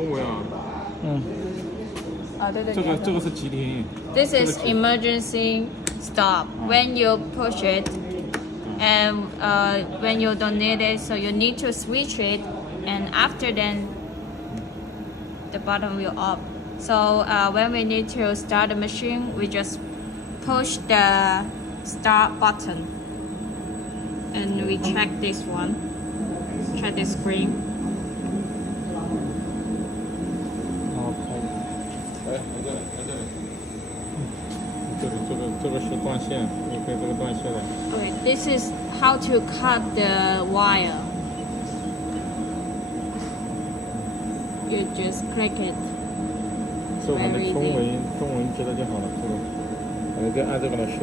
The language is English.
冲围啊。对。这个是急停。This is emergency stop. When you push it, and when you don't need it, so you need to switch it, and after then, the button will off. So when we need to start the machine, we just push the start button, and we check this one, check the screen. 来这个是断线，你可以这个断线的。Okay, this is how to cut the wire. You just click it. 手环的冲纹知道就好了，这个，就按这个来设。